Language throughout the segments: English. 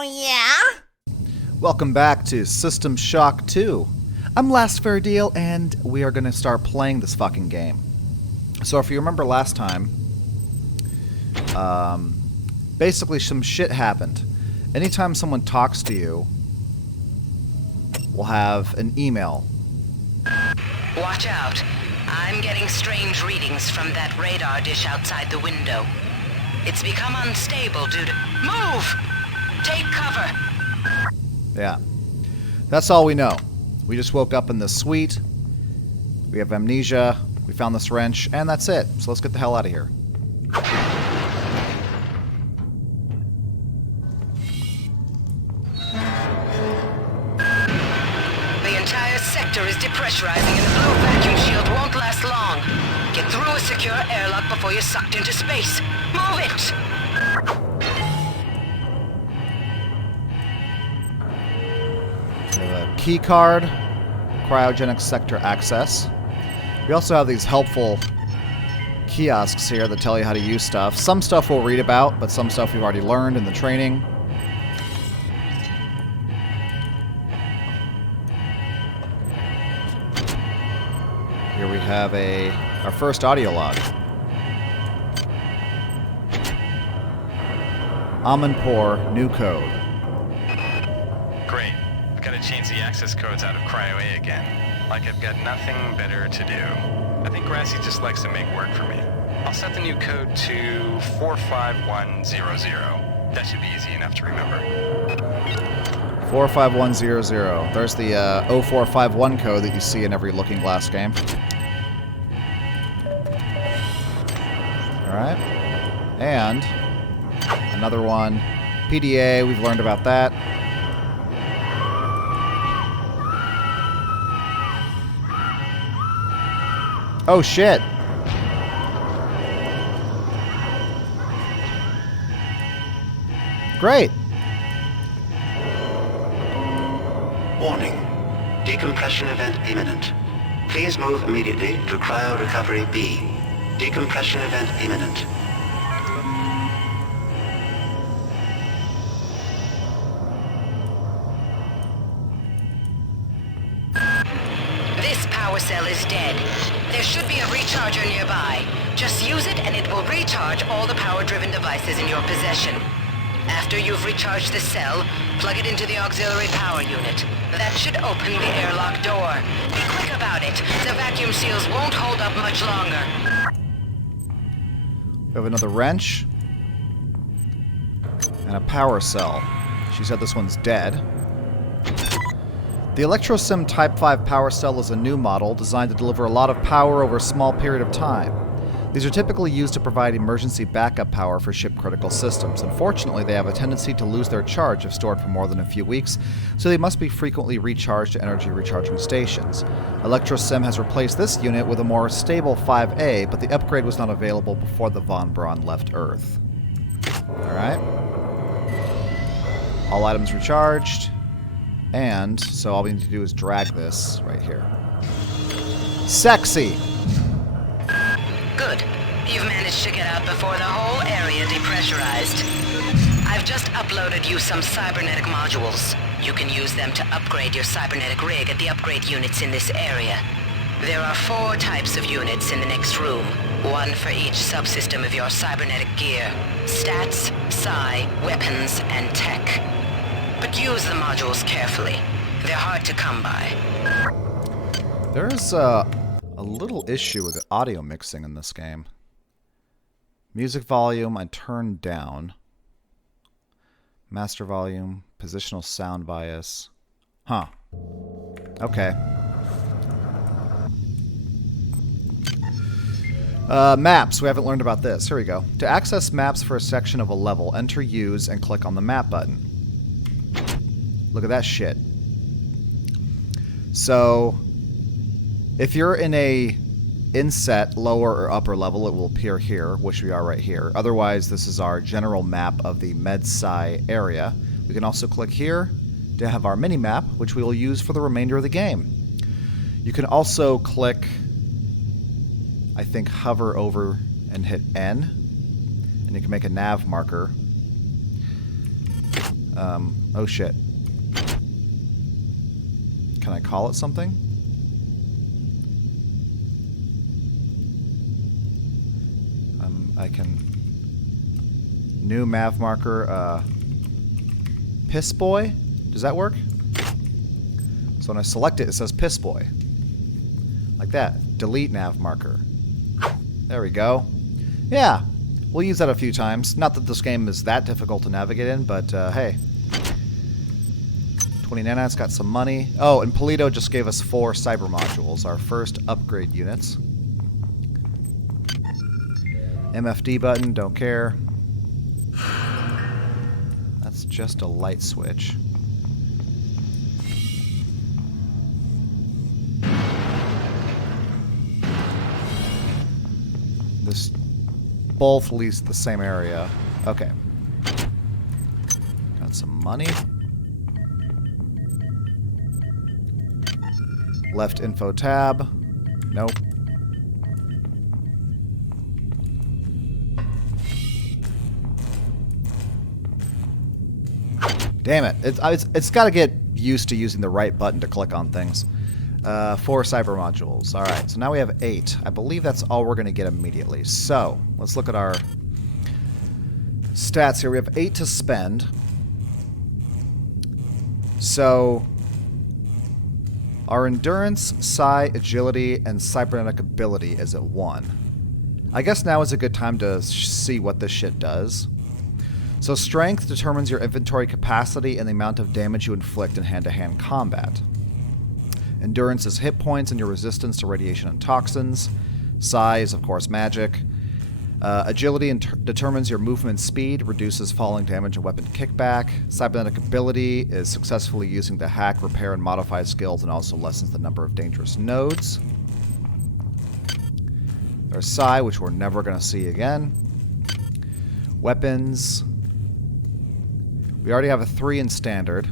Oh, yeah? Welcome back to System Shock 2. I'm Last Fair Deal, and we are going to start playing this fucking game. So if you remember last time, basically some shit happened. Anytime someone talks to you, we'll have an email. Watch out. I'm getting strange readings from that radar dish outside the window. It's become unstable due to... Move! Take cover! Yeah. That's all we know. We just woke up in this suite. We have amnesia. We found this wrench, and that's it. So let's get the hell out of here. The entire sector is depressurizing and the blue vacuum shield won't last long. Get through a secure airlock before you're sucked into space. Move it! We have a key card, cryogenic sector access. We also have these helpful kiosks here that tell you how to use stuff. Some stuff we'll read about, but some stuff we've already learned in the training. Here we have our first audio log. Amanpour, new code. Great. I've got to change the access codes out of Cryo A again. Like I've got nothing better to do. I think Grassy just likes to make work for me. I'll set the new code to 45100. That should be easy enough to remember. 45100. There's the 0451 code that you see in every Looking Glass game. Alright. And another one. PDA, we've learned about that. Oh shit! Great! Warning. Decompression event imminent. Please move immediately to Cryo Recovery B. Decompression event imminent. This power cell is dead. There should be a recharger nearby. Just use it and it will recharge all the power-driven devices in your possession. After you've recharged the cell, plug it into the auxiliary power unit. That should open the airlock door. Be quick about it. The vacuum seals won't hold up much longer. We have another wrench. And a power cell. She said this one's dead. The ElectroSim Type 5 power cell is a new model designed to deliver a lot of power over a small period of time. These are typically used to provide emergency backup power for ship-critical systems. Unfortunately, they have a tendency to lose their charge if stored for more than a few weeks, so they must be frequently recharged at energy recharging stations. ElectroSim has replaced this unit with a more stable 5A, but the upgrade was not available before the Von Braun left Earth. Alright. All items recharged. And, so all we need to do is drag this right here. Sexy! Good. You've managed to get out before the whole area depressurized. I've just uploaded you some cybernetic modules. You can use them to upgrade your cybernetic rig at the upgrade units in this area. There are 4 types of units in the next room, one for each subsystem of your cybernetic gear. Stats, psi, weapons, and tech. But use the modules carefully. They're hard to come by. There's a little issue with the audio mixing in this game. Music volume I turned down. Master volume, positional sound bias. Huh. Okay. Maps. We haven't learned about this. Here we go. To access maps for a section of a level, enter use and click on the map button. Look at that shit. So, if you're in a inset lower or upper level, it will appear here, which we are right here. Otherwise, this is our general map of the Med-Sci area. We can also click here to have our mini-map, which we will use for the remainder of the game. You can also click, I think, hover over and hit N, and you can make a nav marker. Oh shit. Can I call it something? I can... New mav marker, Piss Boy? Does that work? So when I select it, it says Piss Boy. Like that. Delete nav marker. There we go. Yeah, we'll use that a few times. Not that this game is that difficult to navigate in, but hey. 20 nanites, got some money. Oh, and Polito just gave us 4 cyber modules, our first upgrade units. MFD button, don't care. That's just a light switch. This both leads to the same area. Okay. Got some money. Left info tab. Nope. Damn it. It's got to get used to using the right button to click on things. 4 cyber modules. Alright, so now we have 8. I believe that's all we're going to get immediately. So, let's look at our stats here. We have 8 to spend. So, our endurance, psi, agility, and cybernetic ability is at 1. I guess now is a good time to see what this shit does. So strength determines your inventory capacity and the amount of damage you inflict in hand-to-hand combat. Endurance is hit points and your resistance to radiation and toxins. Psi is, of course, magic. Agility determines your movement speed, reduces falling damage and weapon kickback. Cybernetic ability is successfully using the hack, repair, and modify skills and also lessens the number of dangerous nodes. There's Psi, which we're never going to see again. Weapons. We already have a 3 in standard,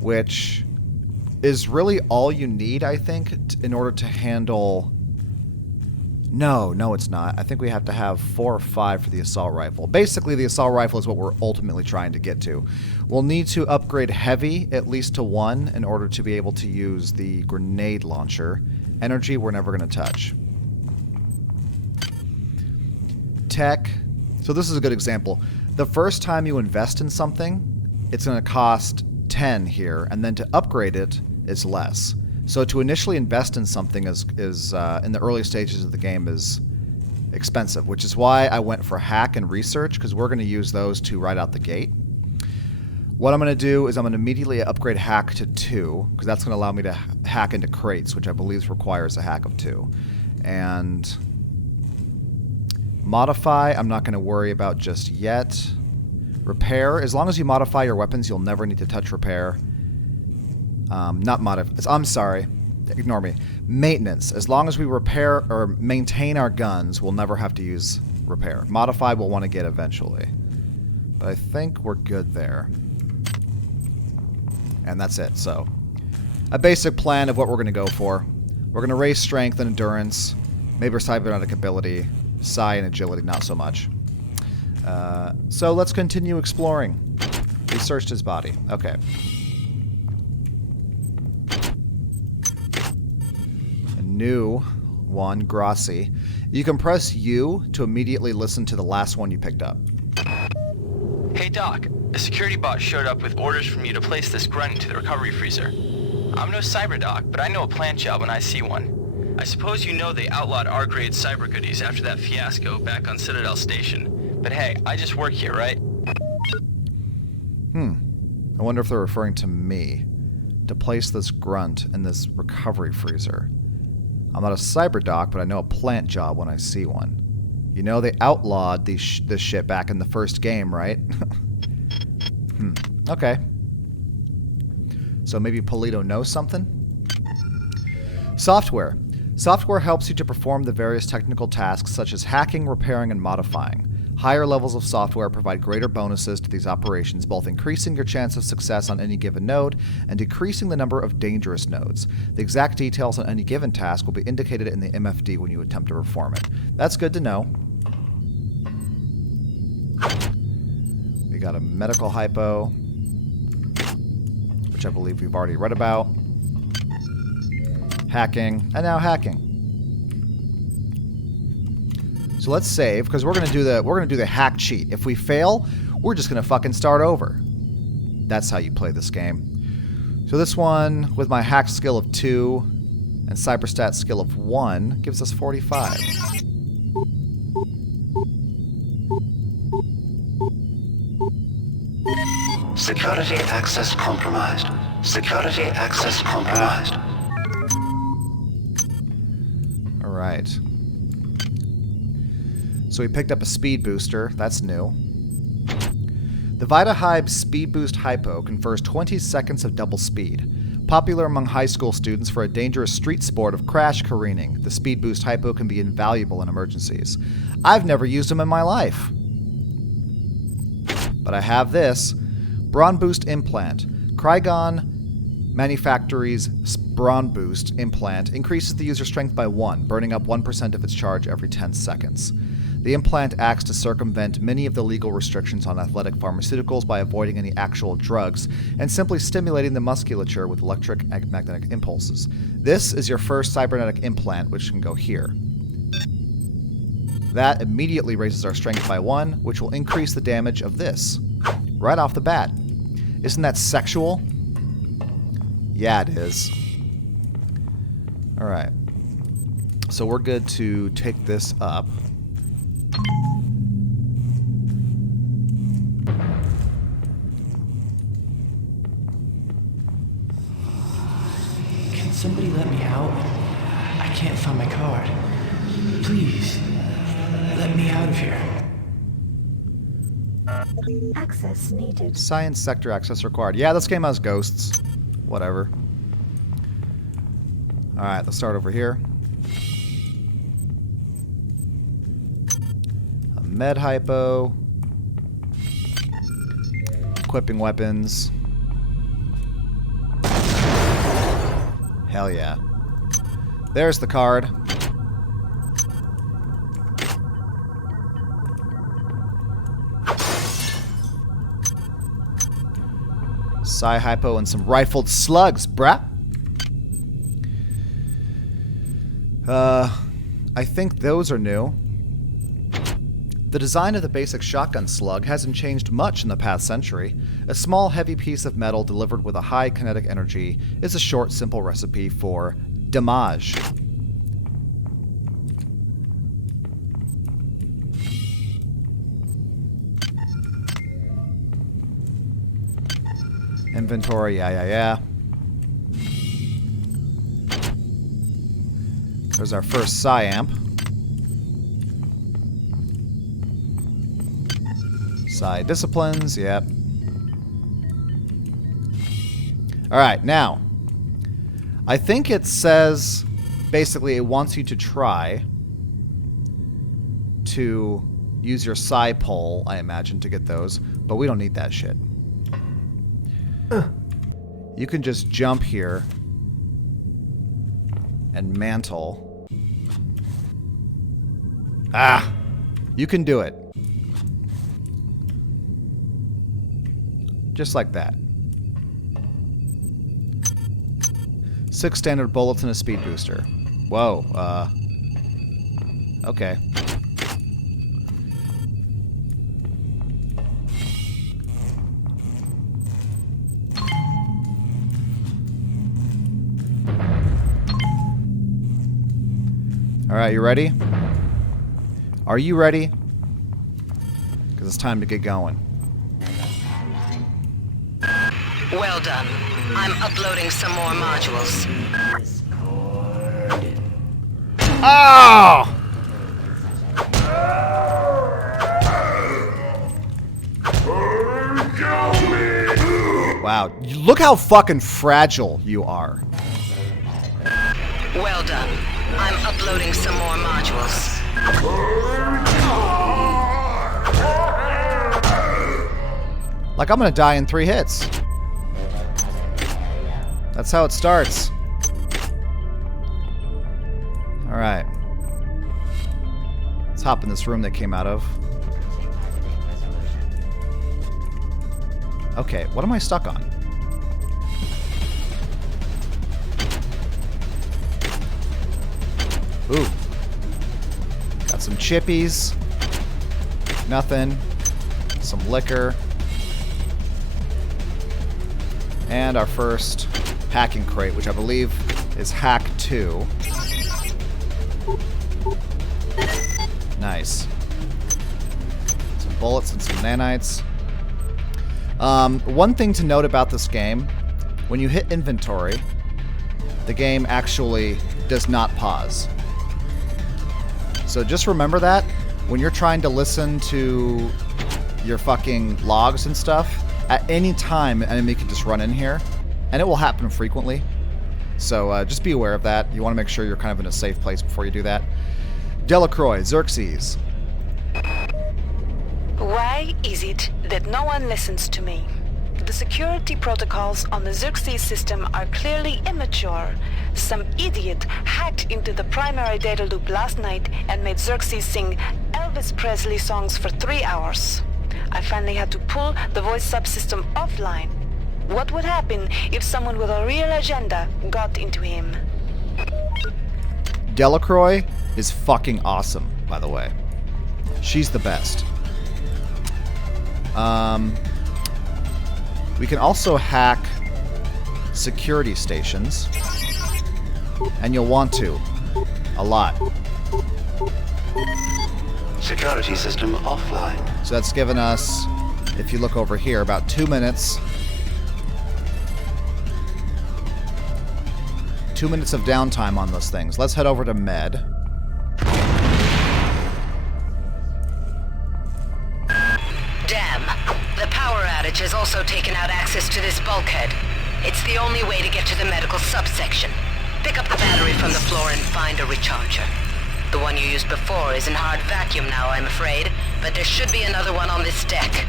which is really all you need, I think, in order to handle... No, it's not. I think we have to have 4 or 5 for the assault rifle. Basically, the assault rifle is what we're ultimately trying to get to. We'll need to upgrade heavy at least to 1 in order to be able to use the grenade launcher. Energy, we're never going to touch. Tech. So this is a good example. The first time you invest in something, it's going to cost 10 here, and then to upgrade it is less. So to initially invest in something is in the early stages of the game is expensive, which is why I went for hack and research, because we're going to use those 2 right out the gate. What I'm going to do is I'm going to immediately upgrade hack to 2, because that's going to allow me to hack into crates, which I believe requires a hack of 2. And modify, I'm not going to worry about just yet. Repair, as long as you modify your weapons, you'll never need to touch repair. Not modify, I'm sorry, ignore me. Maintenance, as long as we repair or maintain our guns, we'll never have to use repair. Modify we'll want to get eventually. But I think we're good there. And that's it, so. A basic plan of what we're going to go for. We're going to raise strength and endurance, maybe cybernetic ability, psi and agility, not so much. So let's continue exploring. We searched his body. Okay. A new one, Grossi. You can press U to immediately listen to the last one you picked up. Hey Doc, a security bot showed up with orders from you to place this grunt into the recovery freezer. I'm no cyber doc, but I know a plant job when I see one. I suppose you know they outlawed R-grade cyber goodies after that fiasco back on Citadel Station. But hey, I just work here, right? I wonder if they're referring to me. To place this grunt in this recovery freezer. I'm not a cyber doc, but I know a plant job when I see one. You know they outlawed this shit back in the first game, right? Okay. So maybe Polito knows something? Software. Software helps you to perform the various technical tasks such as hacking, repairing, and modifying. Higher levels of software provide greater bonuses to these operations, both increasing your chance of success on any given node and decreasing the number of dangerous nodes. The exact details on any given task will be indicated in the MFD when you attempt to perform it. That's good to know. We We got a medical hypo, which I believe we've already read about. Hacking, and now hacking. So let's save, because we're gonna do the hack cheat. If we fail, we're just gonna fucking start over. That's how you play this game. So this one, with my hack skill of 2 and cyberstat skill of 1, gives us 45. Security access compromised. Security access compromised. Alright. So we picked up a speed booster. That's new. The VitaHybe Speed Boost Hypo confers 20 seconds of double speed. Popular among high school students for a dangerous street sport of crash careening, the Speed Boost Hypo can be invaluable in emergencies. I've never used them in my life. But I have this. Brawn Boost Implant. Krygon Manufactory's Brawn Boost Implant increases the user's strength by 1, burning up 1% of its charge every 10 seconds. The implant acts to circumvent many of the legal restrictions on athletic pharmaceuticals by avoiding any actual drugs and simply stimulating the musculature with electric magnetic impulses. This is your first cybernetic implant, which can go here. That immediately raises our strength by 1, which will increase the damage of this. Right off the bat. Isn't that sexual? Yeah, it is. Alright. So we're good to take this up. Can somebody let me out? I can't find my card. Please, let me out of here. Access needed. Science sector access required. Yeah, this game has ghosts. Whatever. Alright, let's start over here. A med hypo. Equipping weapons. Hell yeah. There's the card. Psi hypo and some rifled slugs, brah. I think those are new. The design of the basic shotgun slug hasn't changed much in the past century. A small, heavy piece of metal delivered with a high kinetic energy is a short, simple recipe for damage. Inventory, yeah. There's our first Psi-amp. Psi disciplines, yep. Alright, now. I think it says, basically it wants you to try to use your Psi pole, I imagine, to get those. But we don't need that shit. You can just jump here and mantle. Ah! You can do it. Just like that. 6 standard bullets and a speed booster. Whoa, okay. Alright, you ready? Are you ready? Because it's time to get going. Well done. I'm uploading some more modules. Oh! Wow, look how fucking fragile you are. Well done. I'm uploading some more modules. Like I'm gonna die in 3 hits. That's how it starts. Alright. Let's hop in this room they came out of. Okay, what am I stuck on? Ooh. Got some chippies. Nothing. Some liquor. And our first hacking crate, which I believe is hack 2. Nice. Some bullets and some nanites. One thing to note about this game, when you hit inventory, the game actually does not pause. So just remember that when you're trying to listen to your fucking logs and stuff, at any time an enemy can just run in here, and it will happen frequently. So just be aware of that. You want to make sure you're kind of in a safe place before you do that. Delacroix, Xerxes. Why is it that no one listens to me? The security protocols on the Xerxes system are clearly immature. Some idiot hacked into the primary data loop last night and made Xerxes sing Elvis Presley songs for 3 hours. I finally had to pull the voice subsystem offline. What would happen if someone with a real agenda got into him? Delacroix is fucking awesome, by the way. She's the best. We can also hack security stations. And you'll want to. A lot. Security system offline. So that's given us, if you look over here, about 2 minutes. 2 minutes of downtime on those things. Let's head over to Med. Damn. The power outage has also taken out access to this bulkhead. It's the only way to get to the medical subsection. Pick up the battery from the floor and find a recharger. The one you used before is in hard vacuum now, I'm afraid, but there should be another one on this deck.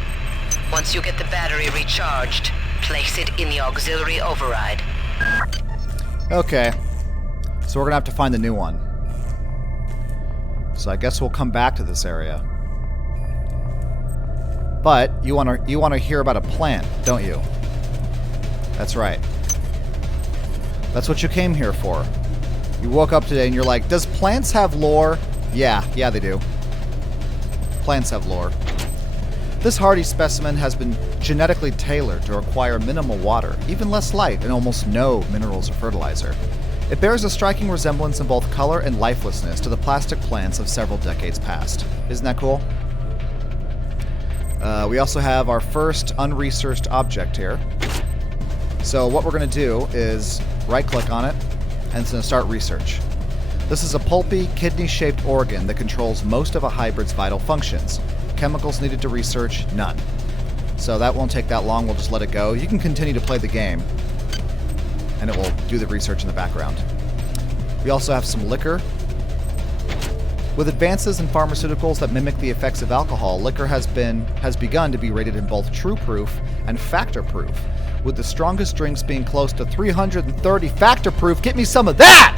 Once you get the battery recharged, place it in the auxiliary override. Okay. So we're gonna have to find the new one. So I guess we'll come back to this area. But you wanna hear about a plant, don't you? That's right. That's what you came here for. You woke up today and you're like, does plants have lore? Yeah, they do. Plants have lore. This hardy specimen has been genetically tailored to require minimal water, even less light, and almost no minerals or fertilizer. It bears a striking resemblance in both color and lifelessness to the plastic plants of several decades past. Isn't that cool? We also have our first unresearched object here. So what we're going to do is right-click on it, and it's going to start research. This is a pulpy, kidney-shaped organ that controls most of a hybrid's vital functions. Chemicals needed to research, none. So that won't take that long, we'll just let it go. You can continue to play the game, and it will do the research in the background. We also have some liquor. With advances in pharmaceuticals that mimic the effects of alcohol, liquor has begun to be rated in both true proof and factor proof, with the strongest drinks being close to 330 factor proof. Get me some of that!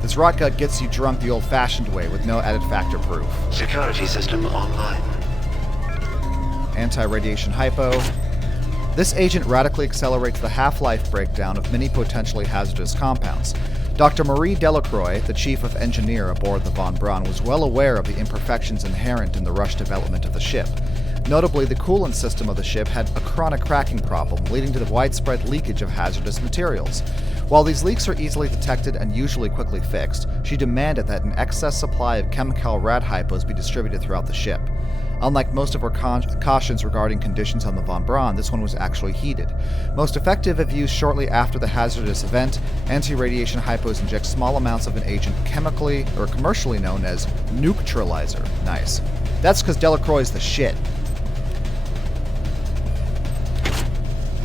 This rot gut gets you drunk the old-fashioned way with no added factor proof. Security system online. Anti-radiation hypo. This agent radically accelerates the half-life breakdown of many potentially hazardous compounds. Dr. Marie Delacroix, the chief of engineer aboard the Von Braun, was well aware of the imperfections inherent in the rush development of the ship. Notably, the coolant system of the ship had a chronic cracking problem, leading to the widespread leakage of hazardous materials. While these leaks are easily detected and usually quickly fixed, she demanded that an excess supply of chemical rad hypos be distributed throughout the ship. Unlike most of her cautions regarding conditions on the Von Braun, this one was actually heeded. Most effective if used shortly after the hazardous event, anti-radiation hypos inject small amounts of an agent chemically or commercially known as neutralizer. Nice. That's because Delacroix is the shit.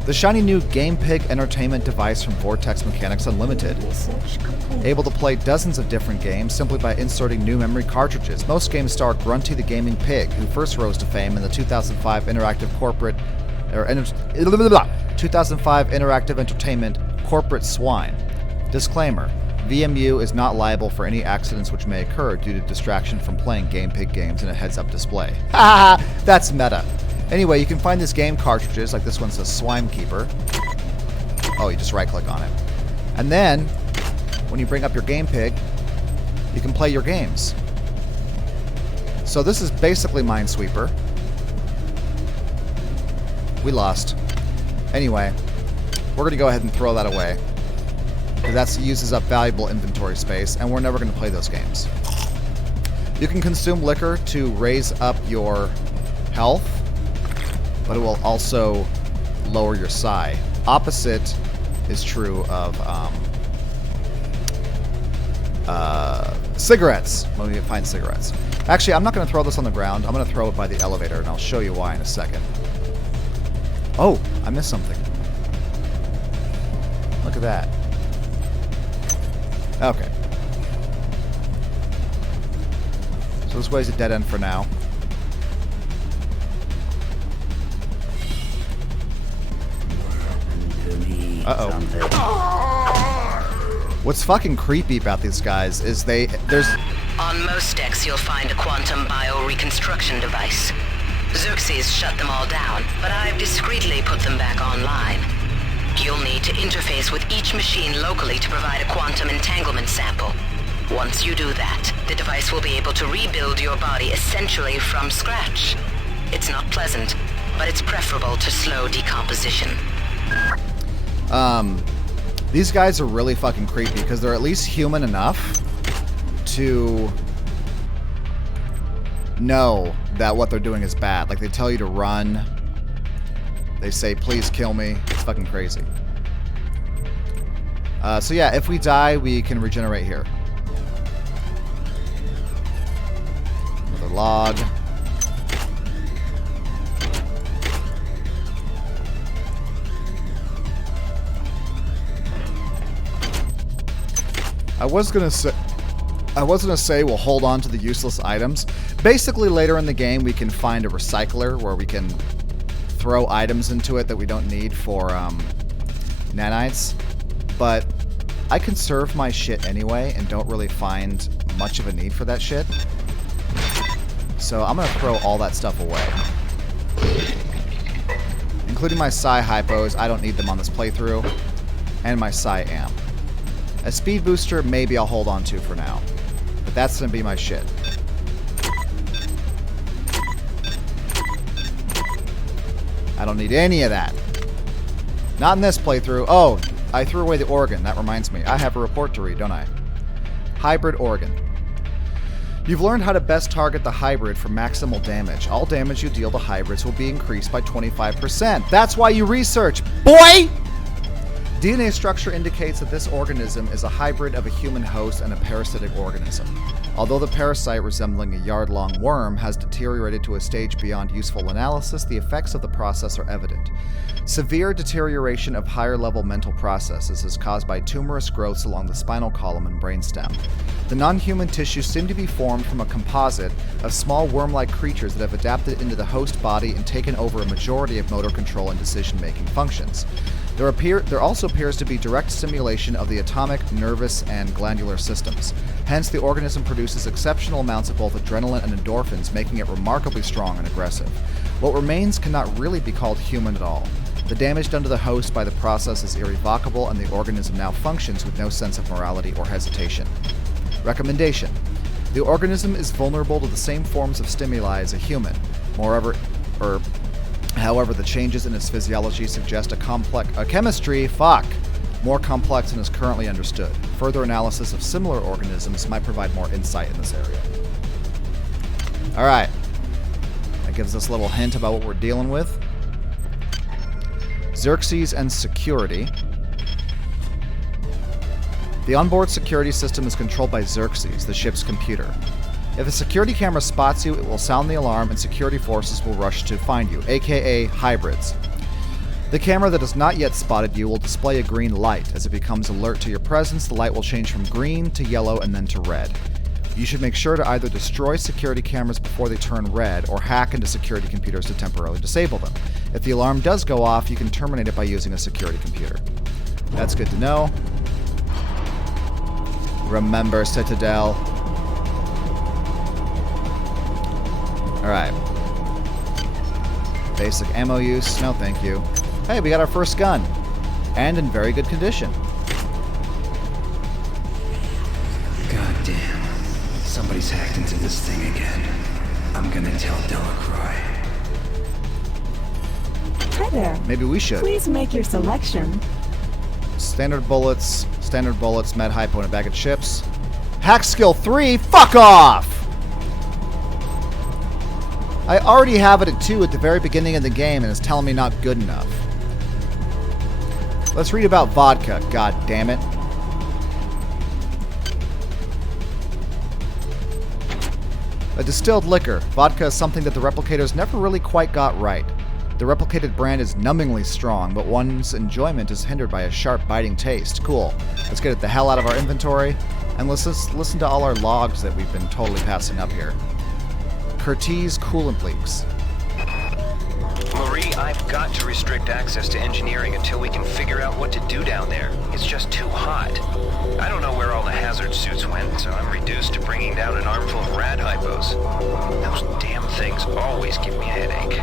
The shiny new GamePig entertainment device from Vortex Mechanics Unlimited. Research complete. Able to play dozens of different games simply by inserting new memory cartridges. Most games star Grunty the Gaming Pig, who first rose to fame in the 2005 2005 Interactive Entertainment Corporate Swine. Disclaimer: VMU is not liable for any accidents which may occur due to distraction from playing GamePig games in a heads-up display. Ha! That's meta. Anyway, you can find these game cartridges, like this one says Swime Keeper. Oh, you just right-click on it. And then, when you bring up your game pig, you can play your games. So this is basically Minesweeper. We lost. Anyway, we're going to go ahead and throw that away. Because that uses up valuable inventory space, and we're never going to play those games. You can consume liquor to raise up your health, but it will also lower your psi. Opposite is true of cigarettes. When we find cigarettes. Actually, I'm not going to throw this on the ground. I'm going to throw it by the elevator, and I'll show you why in a second. Oh, I missed something. Look at that. Okay. So this way's a dead end for now. Uh-oh. What's fucking creepy about these guys is there's... On most decks, you'll find a quantum bioreconstruction device. Xerxes shut them all down, but I've discreetly put them back online. You'll need to interface with each machine locally to provide a quantum entanglement sample. Once you do that, the device will be able to rebuild your body essentially from scratch. It's not pleasant, but it's preferable to slow decomposition. These guys are really fucking creepy because they're at least human enough to know that what they're doing is bad. Like, they tell you to run. They say, please kill me. It's fucking crazy. So yeah, if we die, we can regenerate here. Another log. I was gonna say we'll hold on to the useless items. Basically, later in the game, we can find a recycler where we can throw items into it that we don't need for nanites. But I conserve my shit anyway and don't really find much of a need for that shit. So I'm gonna throw all that stuff away. Including my psi hypos, I don't need them on this playthrough. And my psi amp. A speed booster, maybe I'll hold on to for now. But that's gonna be my shit. I don't need any of that. Not in this playthrough. Oh, I threw away the organ. That reminds me. I have a report to read, don't I? Hybrid organ. You've learned how to best target the hybrid for maximal damage. All damage you deal to hybrids will be increased by 25%. That's why you research, boy! DNA structure indicates that this organism is a hybrid of a human host and a parasitic organism. Although the parasite, resembling a yard-long worm, has deteriorated to a stage beyond useful analysis, the effects of the process are evident. Severe deterioration of higher-level mental processes is caused by tumorous growths along the spinal column and brainstem. The non-human tissues seem to be formed from a composite of small worm-like creatures that have adapted into the host body and taken over a majority of motor control and decision-making functions. There also appears to be direct stimulation of the atomic, nervous, and glandular systems. Hence, the organism produces exceptional amounts of both adrenaline and endorphins, making it remarkably strong and aggressive. What remains cannot really be called human at all. The damage done to the host by the process is irrevocable, and the organism now functions with no sense of morality or hesitation. Recommendation. The organism is vulnerable to the same forms of stimuli as a human. However, the changes in its physiology suggest a chemistry more complex than is currently understood. Further analysis of similar organisms might provide more insight in this area. Alright. That gives us a little hint about what we're dealing with. Xerxes and security. The onboard security system is controlled by Xerxes, the ship's computer. If a security camera spots you, it will sound the alarm and security forces will rush to find you, aka hybrids. The camera that has not yet spotted you will display a green light. As it becomes alert to your presence, the light will change from green to yellow and then to red. You should make sure to either destroy security cameras before they turn red or hack into security computers to temporarily disable them. If the alarm does go off, you can terminate it by using a security computer. That's good to know. Remember, Citadel. Alright. Basic ammo use. No, thank you. Hey, we got our first gun. And in very good condition. God damn. Somebody's hacked into this thing again. I'm gonna tell Delacroix. Hi there. Maybe we should. Please make your selection. Standard bullets, med hypo, and a bag of chips. Hack skill 3? Fuck off! I already have it at 2 at the very beginning of the game and it's telling me not good enough. Let's read about vodka, god damn it. A distilled liquor. Vodka is something that the replicators never really quite got right. The replicated brand is numbingly strong, but one's enjoyment is hindered by a sharp, biting taste. Cool. Let's get it the hell out of our inventory, and let's just listen to all our logs that we've been totally passing up here. Curtiz coolant leaks. Marie, I've got to restrict access to engineering until we can figure out what to do down there. It's just too hot. I don't know where all the hazard suits went, so I'm reduced to bringing down an armful of rad hypos. Those damn things always give me a headache.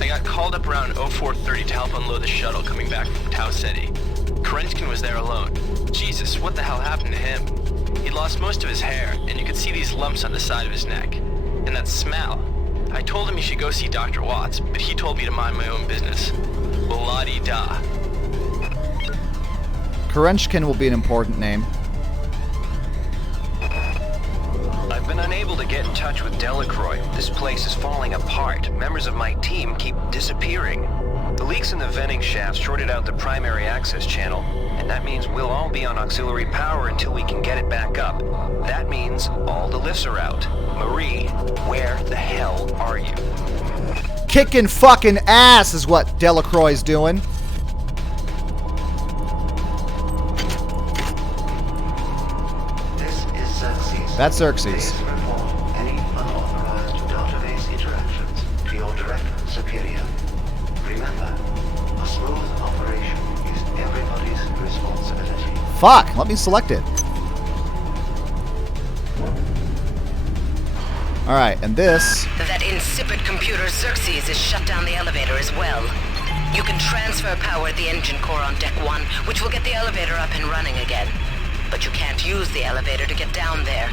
I got called up around 0430 to help unload the shuttle coming back from Tau Ceti. Kerenskin was there alone. Jesus, what the hell happened to him? He'd lost most of his hair, and you could see these lumps on the side of his neck. And that smell. I told him he should go see Dr. Watts, but he told me to mind my own business. Well, la-di-da. Kerenskin will be an important name. I've been unable to get in touch with Delacroix. This place is falling apart. Members of my team keep disappearing. The leaks in the venting shaft shorted out the primary access channel, and that means we'll all be on auxiliary power until we can get it back up. That means all the lifts are out. Marie, where the hell are you? Kicking fucking ass is what Delacroix's doing. This is Xerxes. That's Xerxes. Please report any unauthorized database interactions to your direct superior. Remember, a smooth operation is everybody's responsibility. Fuck, let me select it. Alright, and this... That insipid computer Xerxes is shut down the elevator as well. You can transfer power at the engine core on Deck 1, which will get the elevator up and running again. But you can't use the elevator to get down there.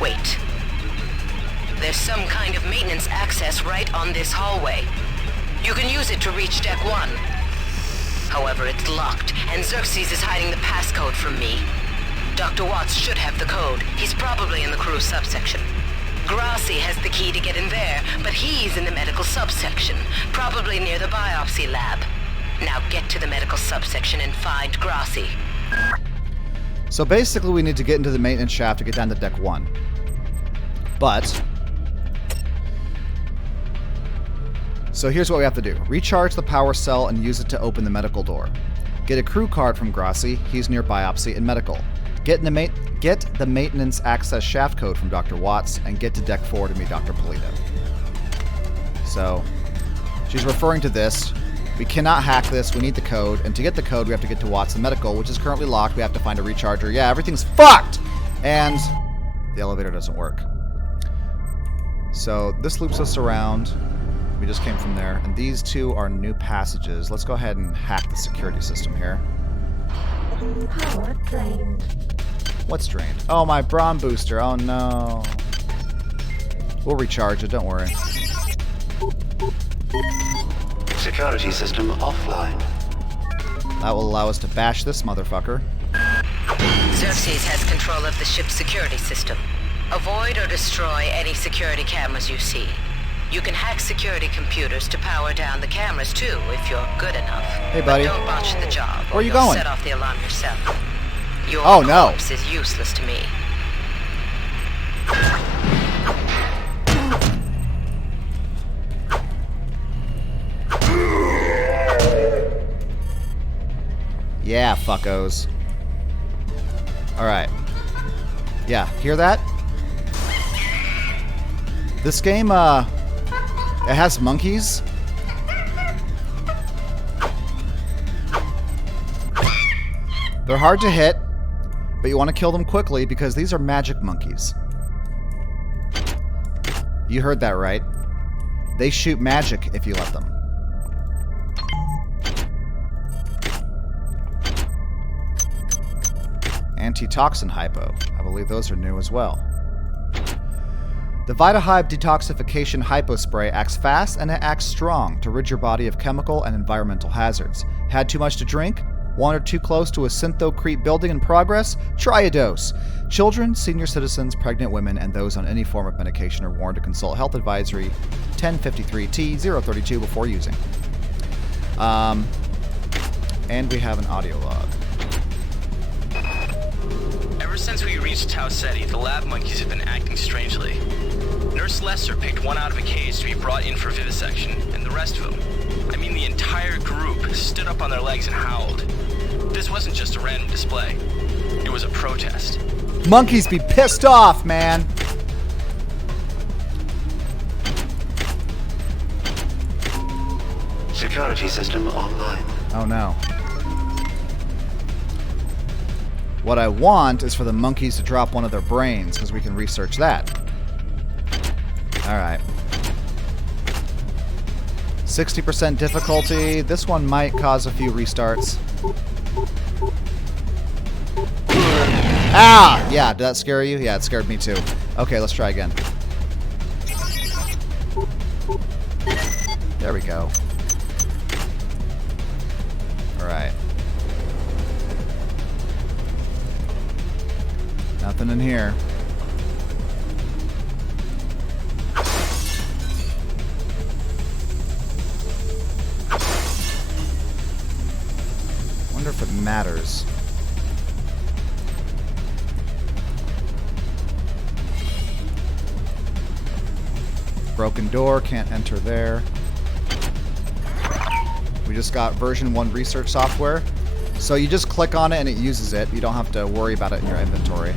Wait. There's some kind of maintenance access right on this hallway. You can use it to reach Deck 1. However, it's locked, and Xerxes is hiding the passcode from me. Dr. Watts should have the code. He's probably in the crew subsection. Grassi has the key to get in there, but he's in the medical subsection, probably near the biopsy lab. Now get to the medical subsection and find Grassi. So basically we need to get into the maintenance shaft to get down to Deck 1. But... So here's what we have to do. Recharge the power cell and use it to open the medical door. Get a crew card from Grassi. He's near biopsy and medical. Get the maintenance access shaft code from Dr. Watts and get to Deck 4 to meet Dr. Polito. So, she's referring to this. We cannot hack this. We need the code. And to get the code, we have to get to Watts and medical, which is currently locked. We have to find a recharger. Yeah, everything's fucked! And the elevator doesn't work. So, this loops us around. We just came from there. And these two are new passages. Let's go ahead and hack the security system here. Power drained. What's drained? Oh, my Brawn booster. Oh, no. We'll recharge it. Don't worry. Security system offline. That will allow us to bash this motherfucker. Xerxes has control of the ship's security system. Avoid or destroy any security cameras you see. You can hack security computers to power down the cameras too, if you're good enough. Hey, buddy. But don't botch the job. Where are you you'll going? Set off the alarm yourself. Your Oh, no. corpse is useless to me. Yeah, fuckos. Alright. Yeah, hear that? This game, it has monkeys. They're hard to hit, but you want to kill them quickly because these are magic monkeys. You heard that right. They shoot magic if you let them. Antitoxin hypo. I believe those are new as well. The VitaHive Detoxification Hypo Spray acts fast and it acts strong to rid your body of chemical and environmental hazards. Had too much to drink? Wandered too close to a synthocrete building in progress? Try a dose. Children, senior citizens, pregnant women, and those on any form of medication are warned to consult Health Advisory 1053T032 before using. And we have an audio log. Ever since we reached Tau Ceti, the lab monkeys have been acting strangely. Nurse Lester picked one out of a cage to be brought in for vivisection, and the rest of them, I mean the entire group, stood up on their legs and howled. This wasn't just a random display. It was a protest. Monkeys be pissed off, man! Security system online. Oh no. What I want is for the monkeys to drop one of their brains, because we can research that. Alright. 60% difficulty. This one might cause a few restarts. Ah! Yeah, did that scare you? Yeah, it scared me too. Okay, let's try again. There we go. Alright. Nothing in here. Wonder if it matters. Broken door, can't enter there. We just got version 1 research software. So you just click on it and it uses it. You don't have to worry about it in your inventory.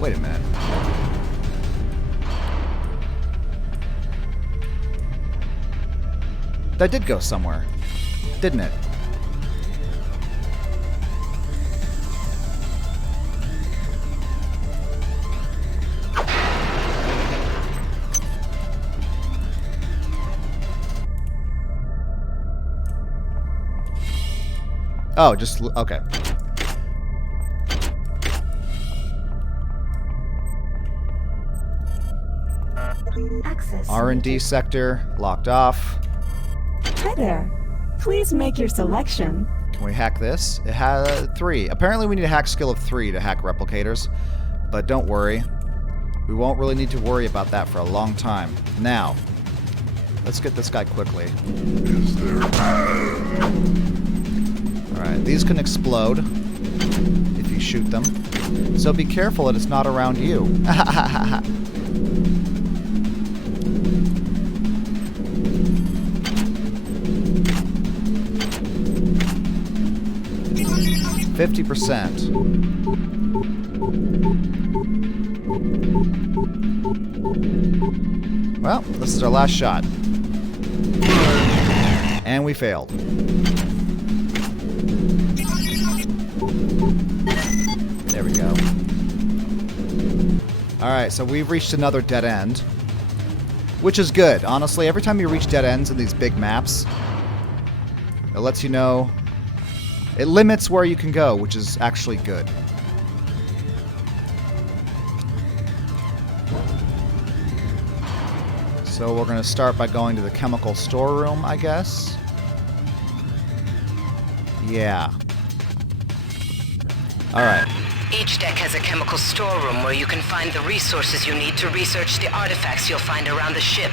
Wait a minute. That did go somewhere, didn't it? Oh, just okay. Access. R&D sector locked off. Hi there. Please make your selection. Can we hack this? It has 3. Apparently we need a hack skill of 3 to hack replicators. But don't worry. We won't really need to worry about that for a long time. Now, let's get this guy quickly. Alright, these can explode if you shoot them. So be careful that it's not around you. 50%. Well, this is our last shot. And we failed. There we go. Alright, so we've reached another dead end. Which is good. Honestly, every time you reach dead ends in these big maps, it lets you know. It limits where you can go, which is actually good. So we're going to start by going to the chemical storeroom, I guess. Yeah. Alright. Each deck has a chemical storeroom where you can find the resources you need to research the artifacts you'll find around the ship.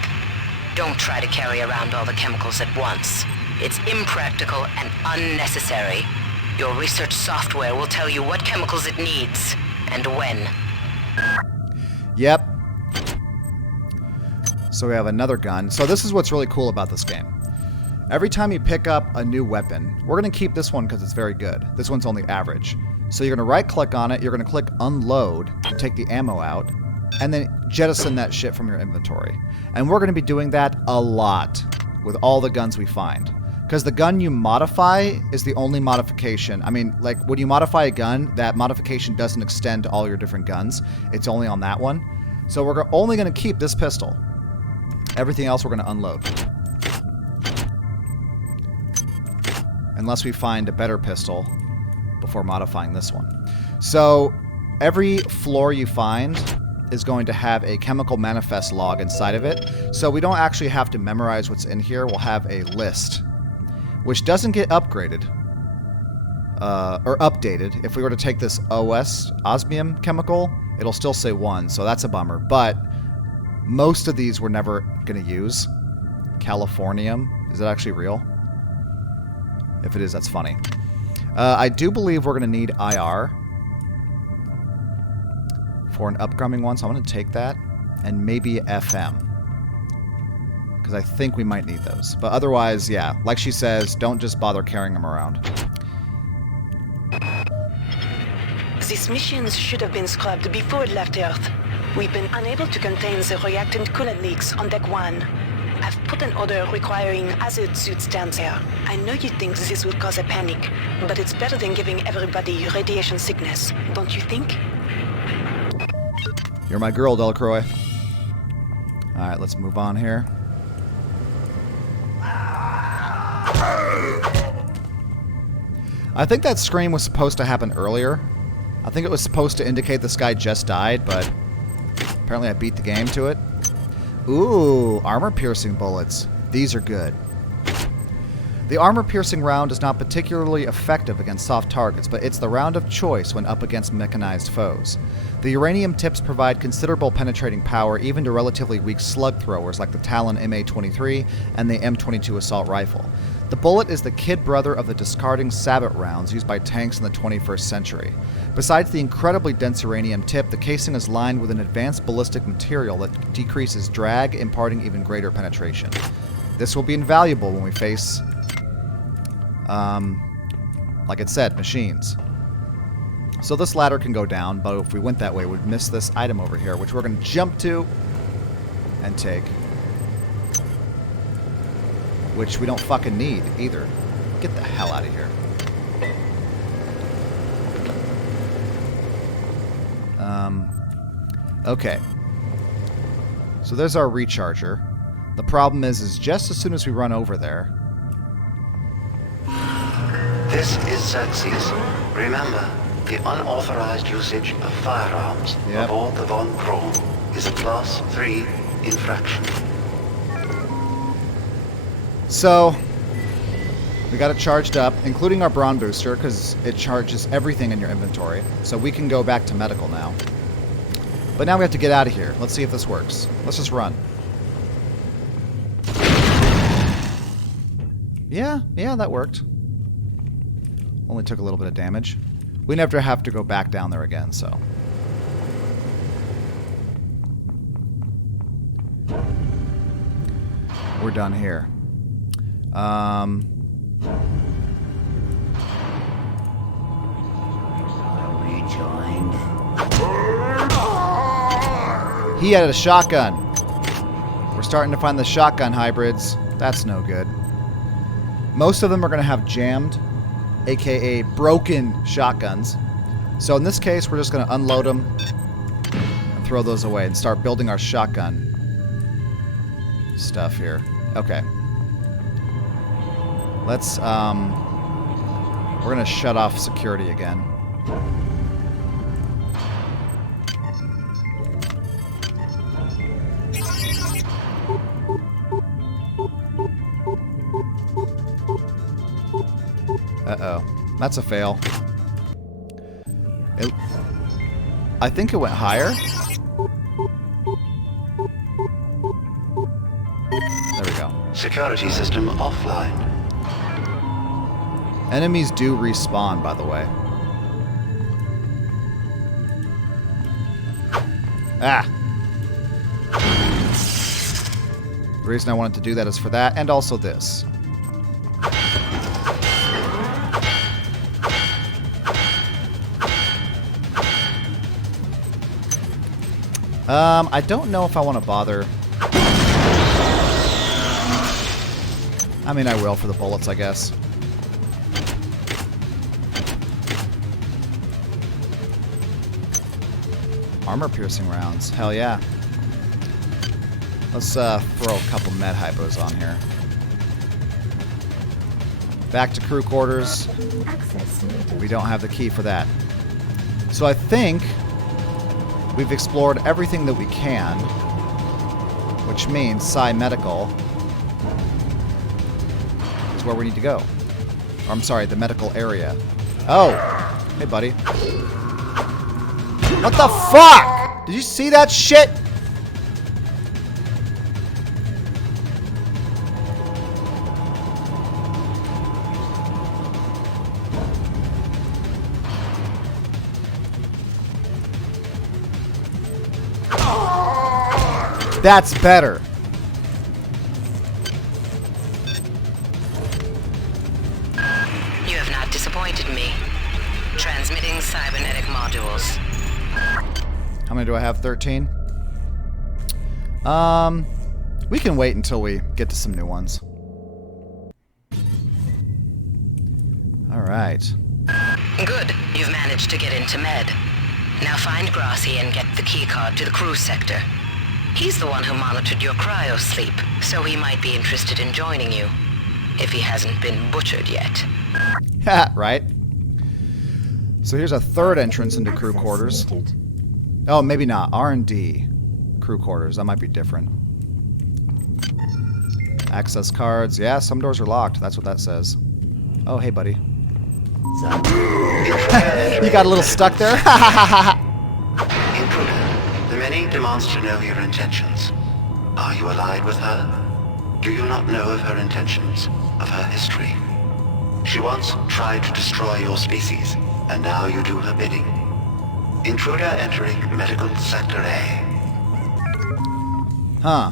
Don't try to carry around all the chemicals at once. It's impractical and unnecessary. Your research software will tell you what chemicals it needs and when. Yep. So we have another gun. So this is what's really cool about this game. Every time you pick up a new weapon, we're going to keep this one because it's very good. This one's only average. So you're going to right-click on it, you're going to click Unload to take the ammo out, and then jettison that shit from your inventory. And we're going to be doing that a lot with all the guns we find. Because the gun you modify is the only modification. I mean, like, when you modify a gun, that modification doesn't extend to all your different guns. It's only on that one. So we're only going to keep this pistol. Everything else we're going to unload. Unless we find a better pistol before modifying this one. So every floor you find is going to have a chemical manifest log inside of it. So we don't actually have to memorize what's in here. We'll have a list, which doesn't get upgraded or updated. If we were to take this osmium chemical, it'll still say 1, so that's a bummer. But most of these we're never going to use. Californium, is it actually real? If it is, that's funny. I do believe we're going to need IR for an upcoming one, so I'm going to take that, and maybe FM. Because I think we might need those. But otherwise, yeah, like she says, don't just bother carrying them around. These missions should have been scrubbed before it left Earth. We've been unable to contain the reactant coolant leaks on Deck 1. I've put an order requiring hazard suits down there. I know you think this will cause a panic, but it's better than giving everybody radiation sickness, don't you think? You're my girl, Delacroix. Alright, let's move on here. I think that scream was supposed to happen earlier. I think it was supposed to indicate this guy just died, but apparently I beat the game to it. Ooh, armor-piercing bullets. These are good. The armor-piercing round is not particularly effective against soft targets, but it's the round of choice when up against mechanized foes. The uranium tips provide considerable penetrating power even to relatively weak slug throwers like the Talon MA-23 and the M22 assault rifle. The bullet is the kid brother of the discarding sabot rounds used by tanks in the 21st century. Besides the incredibly dense uranium tip, the casing is lined with an advanced ballistic material that decreases drag, imparting even greater penetration. This will be invaluable when we face, like it said, machines. So this ladder can go down, but if we went that way, we'd miss this item over here, which we're going to jump to and take. Which we don't fucking need, either. Get the hell out of here. Okay. So there's our recharger. The problem is just as soon as we run over there... This is Xerxes. Remember, the unauthorized usage of firearms aboard the Von Kron is a Class 3 infraction. So, we got it charged up, including our Brawn Booster, because it charges everything in your inventory. So we can go back to medical now. But now we have to get out of here. Let's see if this works. Let's just run. Yeah, that worked. Only took a little bit of damage. We never have to go back down there again, so... We're done here. Rejoined. He had a shotgun. We're starting to find the shotgun hybrids. That's no good. Most of them are going to have jammed, aka broken shotguns. So in this case, we're just going to unload them and throw those away and start building our shotgun stuff here. Okay. Let's, we're going to shut off security again. Uh-oh. That's a fail. I think it went higher. There we go. Security system offline. Enemies do respawn, by the way. Ah! The reason I wanted to do that is for that, and also this. I don't know if I want to bother. I mean, I will for the bullets, I guess. Armor-piercing rounds. Hell yeah. Let's throw a couple med hypos on here. Back to crew quarters. We don't have the key for that. So I think we've explored everything that we can, which means Psi Medical is where we need to go. Or, I'm sorry, the medical area. Oh! Hey, buddy. What the fuck? Did you see that shit? That's better. You have not disappointed me. Transmitting cybernetic modules. How many do I have? 13? We can wait until we get to some new ones. Alright. Good. You've managed to get into Med. Now find Grassi and get the keycard to the cruise sector. He's the one who monitored your cryo sleep, so he might be interested in joining you. If he hasn't been butchered yet. Ha, right. So here's a third entrance into crew quarters. Oh, maybe not. R&D crew quarters. That might be different. Access cards. Yeah, some doors are locked. That's what that says. Oh, hey, buddy. You got a little stuck there? Intruder, the many demands to know your intentions. Are you allied with her? Do you not know of her intentions, of her history? She once tried to destroy your species, and now you do her bidding. Intruder entering Medical Sector A. Huh.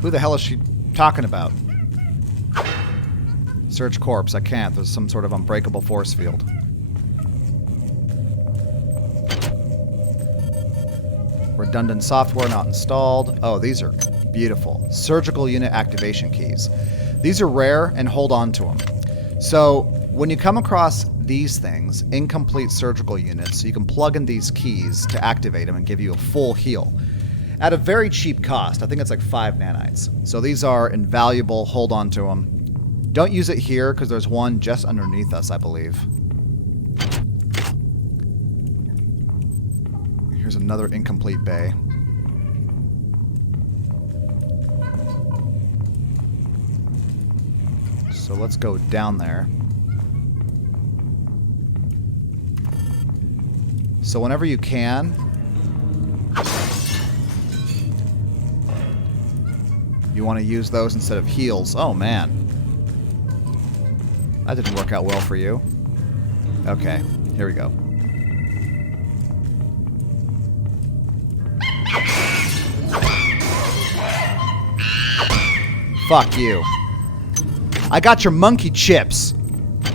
Who the hell is she talking about? Search corpse. I can't. There's some sort of unbreakable force field. Redundant software not installed. Oh, these are beautiful. Surgical unit activation keys. These are rare, and hold on to them. So, when you come across these things, incomplete surgical units, you can plug in these keys to activate them and give you a full heal. At a very cheap cost. I think it's like 5 nanites. So these are invaluable. Hold on to them. Don't use it here, because there's one just underneath us, I believe. Here's another incomplete bay. So let's go down there. So whenever you can, you want to use those instead of heals. Oh, man. That didn't work out well for you. Okay, here we go. Fuck you. I got your monkey chips.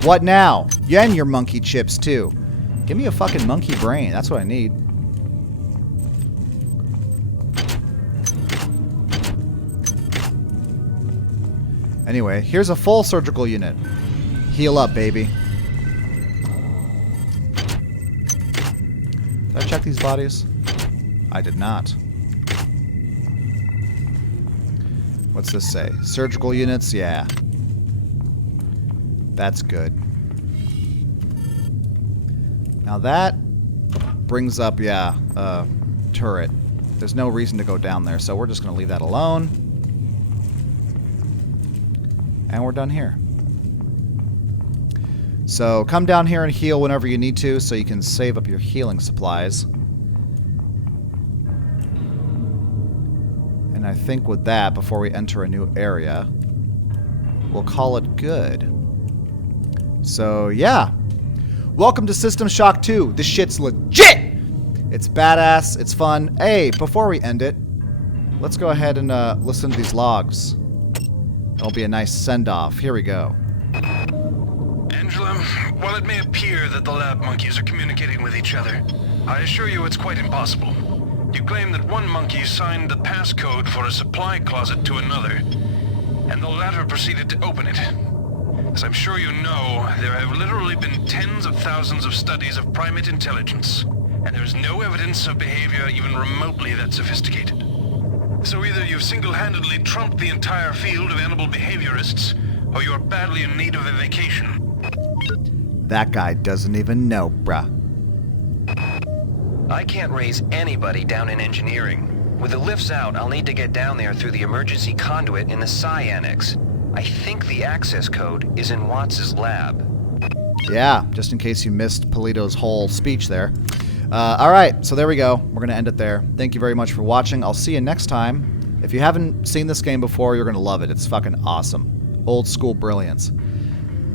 What now? Yeah, and your monkey chips, too. Give me a fucking monkey brain. That's what I need. Anyway, here's a full surgical unit. Heal up, baby. Did I check these bodies? I did not. What's this say? Surgical units? Yeah. That's good. Now that brings up, turret. There's no reason to go down there, so we're just going to leave that alone. And we're done here. So come down here and heal whenever you need to, so you can save up your healing supplies. And I think with that, before we enter a new area, we'll call it good. So yeah. Welcome to System Shock 2. This shit's legit! It's badass, it's fun. Hey, before we end it, let's go ahead and listen to these logs. It'll be a nice send-off. Here we go. Angela, while it may appear that the lab monkeys are communicating with each other, I assure you it's quite impossible. You claim that one monkey signed the passcode for a supply closet to another. and the latter proceeded to open it. As I'm sure you know, there have literally been tens of thousands of studies of primate intelligence, and there is no evidence of behavior even remotely that sophisticated. So either you've single-handedly trumped the entire field of animal behaviorists, or you are badly in need of a vacation. That guy doesn't even know, bruh. I can't raise anybody down in engineering. With the lifts out, I'll need to get down there through the emergency conduit in the Psi Annex. I think the access code is in Watts' lab. Yeah, just in case you missed Polito's whole speech there. Alright, so there we go. We're going to end it there. Thank you very much for watching. I'll see you next time. If you haven't seen this game before, you're going to love it. It's fucking awesome. Old school brilliance.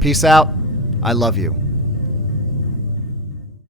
Peace out. I love you.